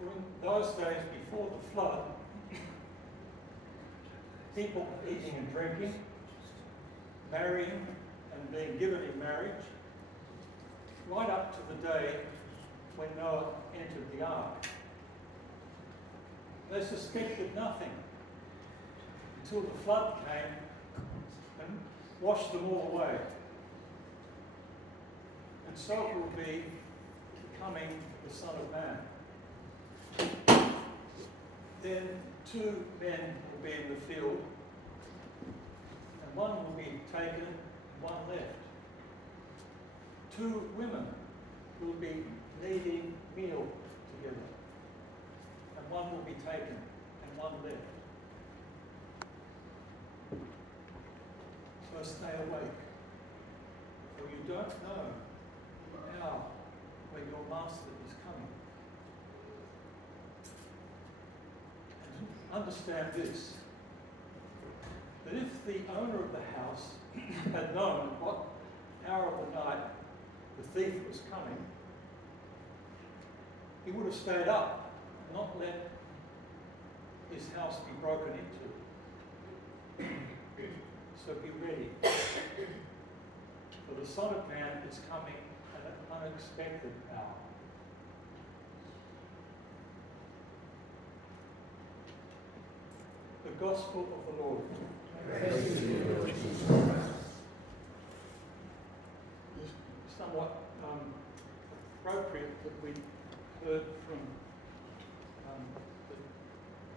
For in those days before the flood, people were eating and drinking, marrying and being given in marriage, right up to the day when Noah entered the ark. They suspected nothing until the flood came and washed them all away. And so it will be becoming the Son of Man. Then 2 men will be in the field, and one will be taken and one left. 2 women will be kneading meal together, and one will be taken and one left. So stay awake, for you don't know the hour when your master is coming. And understand this, that if the owner of the house had known what hour of the night the thief was coming, he would have stayed up and not let his house be broken into. So be ready, for the Son of Man is coming at an unexpected hour. The Gospel of the Lord. Praise to you, Lord Jesus Christ. It's somewhat appropriate that we heard from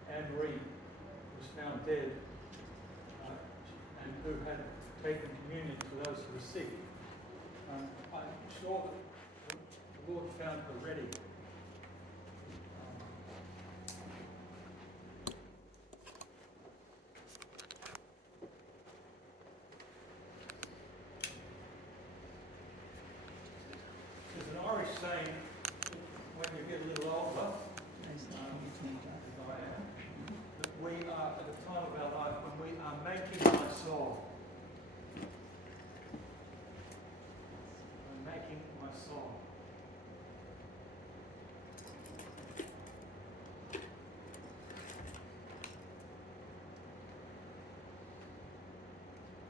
Anne Marie, who was found dead, and who had taken communion to those who were sick. I'm sure that the Lord found her ready. There's an Irish saying, when you get a little older, as I am, that we are at a time of our life when we are making our soul. I'm making my soul.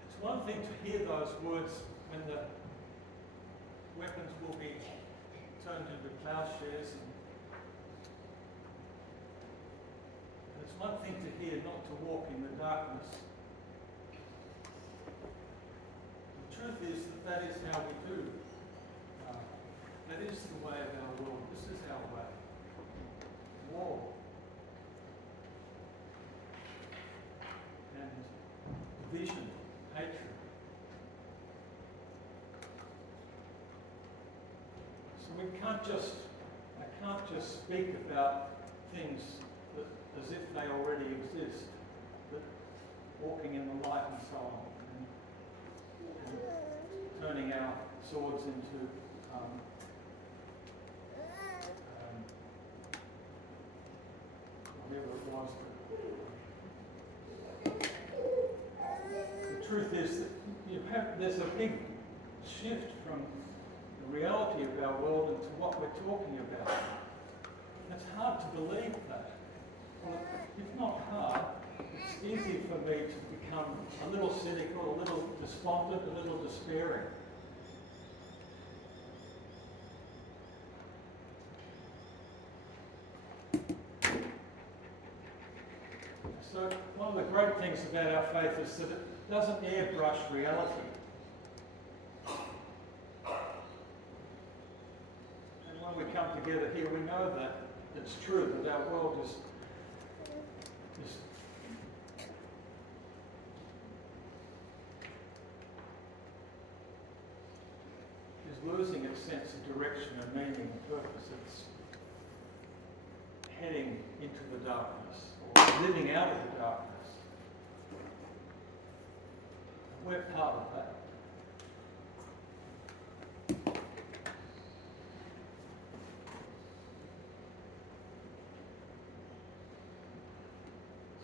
It's one thing to hear those words when the weapons will be turned into plowshares, and it's one thing to hear, not to walk in the darkness. The truth is that is how we do. That is the way of our world. This is our way. War and division, hatred. So I can't just speak about things as if they already exist, but walking in the light and so on, and turning our swords into whatever it was. The truth is that there's a big shift from the reality of our world into what we're talking about. It's hard to believe that. Well, if not hard, it's easy for me to become a little cynical, a little despondent, a little despairing. So one of the great things about our faith is that it doesn't airbrush reality. And when we come together here, we know that it's true, that our world is losing its sense of direction and meaning and purpose. It's heading into the darkness, or living out of the darkness. We're part of that.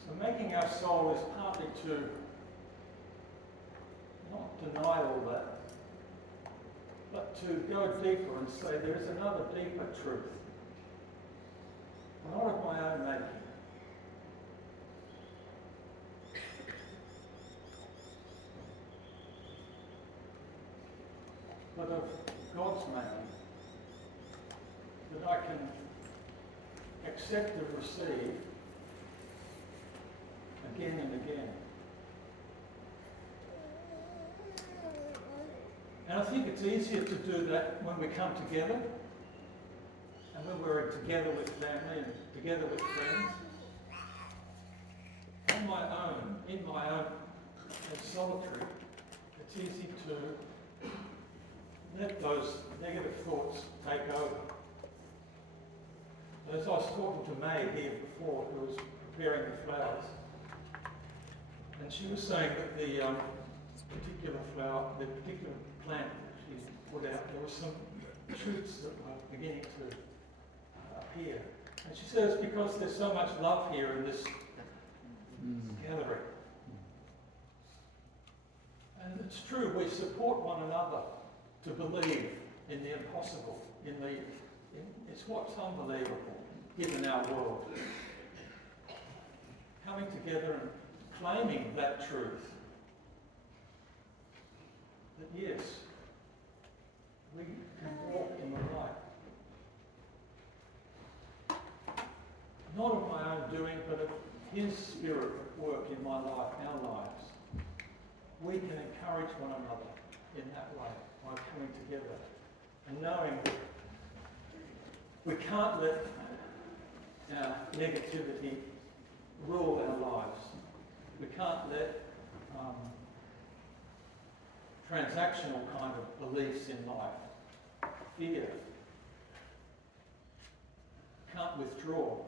So making our soul is partly to not deny all that, but to go deeper and say there is another deeper truth. but of God's making, that I can accept and receive again and again. And I think it's easier to do that when we come together and when we're together with family and together with friends. On my own, in my own, as solitary, it's easy to let those negative thoughts take over. And as I was talking to May here before, who was preparing the flowers, and she was saying that the particular flower, the particular plant that she put out, there were some shoots that were beginning to appear. And she says because there's so much love here in this gathering. And it's true, we support one another to believe in the impossible, it's what's unbelievable given our world. Coming together and claiming that truth, that yes, we can walk in the light. Not of my own doing, but of His Spirit at work in my life, our lives. We can encourage one another in that way by coming together and knowing that we can't let our negativity rule our lives. We can't let transactional kind of beliefs in life, fear, can't withdraw.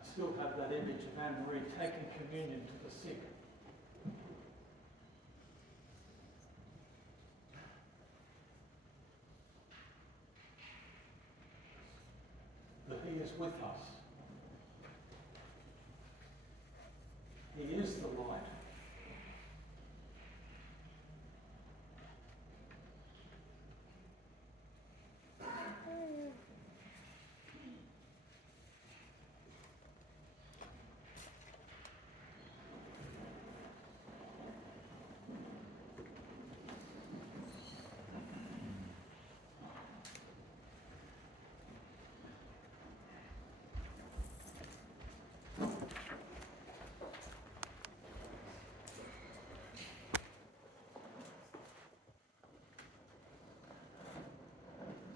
I still have that image of Anne-Marie taking communion to the sick. That He is with us. He is the light.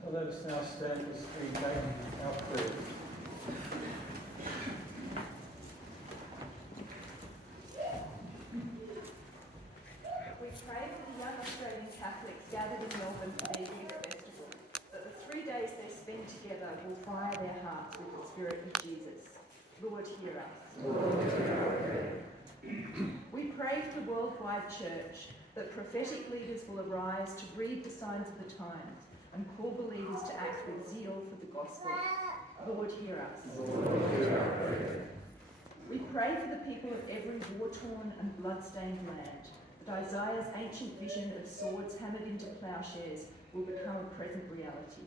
So let us now stand as we make our prayer. We pray for the young Australian Catholics gathered in Melbourne for their youth festival, that the 3 days they spend together will fire their hearts with the Spirit of Jesus. Lord, hear us. We pray for the worldwide church that prophetic leaders will arise to read the signs of the times and call believers to act with zeal for the gospel. Lord, hear us. We pray for the people of every war-torn and blood-stained land, that Isaiah's ancient vision of swords hammered into ploughshares will become a present reality.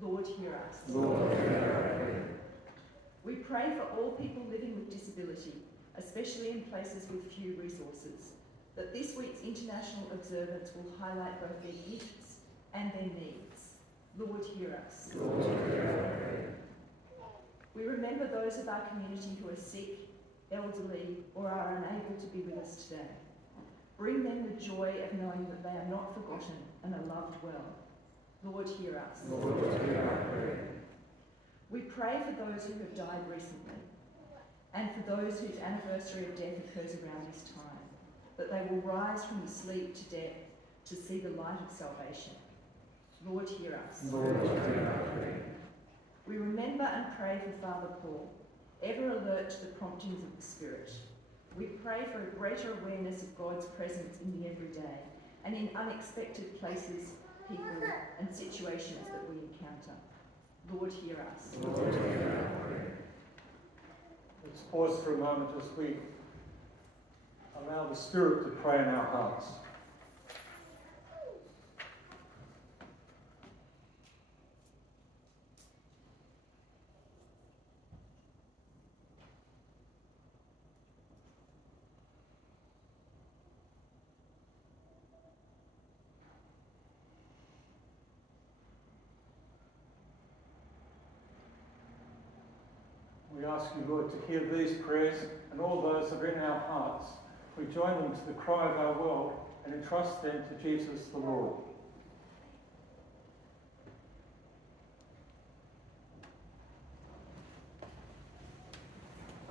Lord, hear us. We pray for all people living with disability, especially in places with few resources, that this week's international observance will highlight both their gifts and their needs. Lord, hear us. We remember those of our community who are sick, elderly, or are unable to be with us today. Bring them the joy of knowing that they are not forgotten and are loved well. Lord, hear us. We pray for those who have died recently, and for those whose anniversary of death occurs around this time, that they will rise from the sleep to death to see the light of salvation. Lord, hear us. We remember and pray for Father Paul, ever alert to the promptings of the Spirit. We pray for a greater awareness of God's presence in the everyday and in unexpected places, people and situations that we encounter. Lord, hear us. Let's pause for a moment as we allow the Spirit to pray in our hearts. We ask you, Lord, to hear these prayers and all those that are in our hearts. We join them to the cry of our world and entrust them to Jesus the Lord.